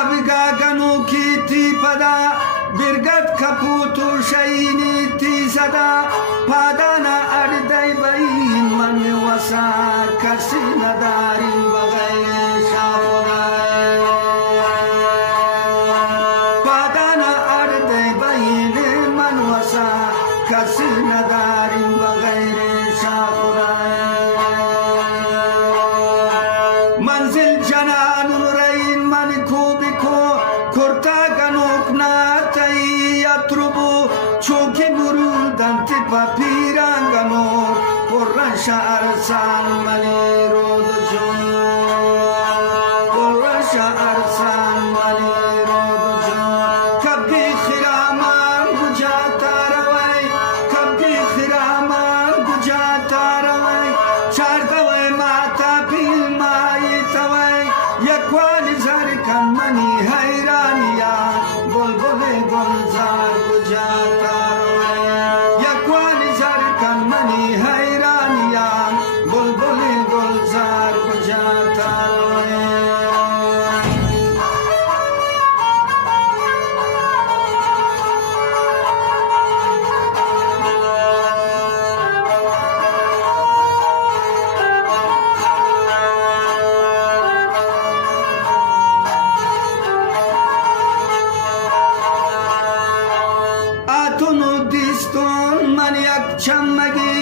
Kabigaaganu kiti pada birgat kaputu shayini ti sada padana ardai bayin man wasa kasina darin bagay shafoda padana ardai bayin man wasa kasina darin bagay shafoda manzil jananun rain man kubiko kurta ganok na tai yatrubu choki murudanti papirangano porran sha'ar san mani rodjo porran sha'ar san mani rodjo kabhi khiraman gujata rawai kabhi khiraman gujata rawai chardawai mata pil mai tawai yakwani zar kan mani hairaniya bulbule gulzar gujata rawai yakwani zar kan mani hairaniya bulbule gulzar gujata rawai Atunu diston maniak chammagi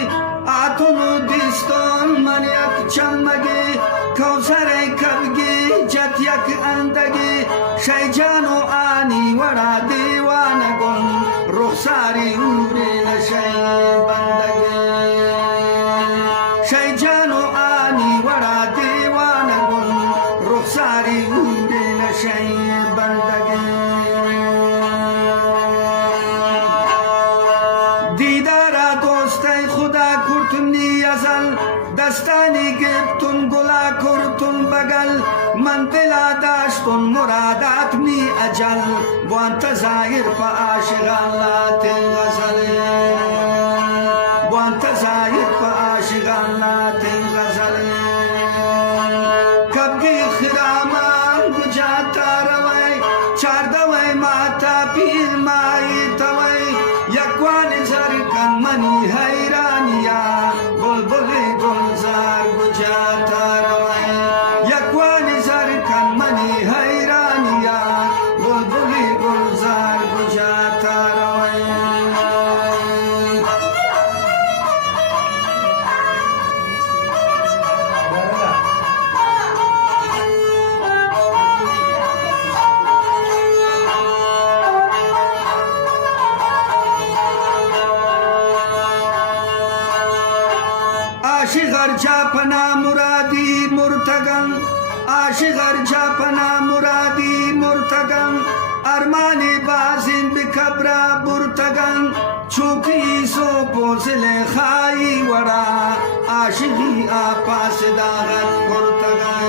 Atunu diston maniak chammagi Kausare kabgi jatyak andagi Shayjano ani wara diwana gon Rukhsari ure na shay bandagi Shayjano ani wara diwana gon Rukhsari ure na shay bandagi دیدارا دوستای خدا کرتنی ازل دستانی گفتن گلا کرتن بگل من دلا داشتن مرادات می اجل وانت ظاهر پا عاشقان لاتن غزل وانت ظاهر پا عاشقان لاتن غزل کبگی خرامان گجاتا روی چاردوی ماتا پیر مائی توی یکوان زر کن منی حیرانیا بلبل گلزار گجاتا روی یکوان زر کن منی حیرانیا بلبل گلزار گجاتا روی आशिगर जापना मुरादी मुर्तगन आशिगर जापना मुरादी मुर्तगन अरमानी बाजिन बिकबरा बुर्तगन चूकी सो पोसले खाई वड़ा आशिगी आपास दागत कुर्तगन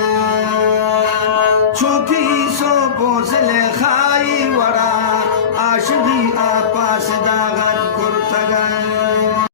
चूकी सो पोसले खाई वड़ा आशिगी आपास दागत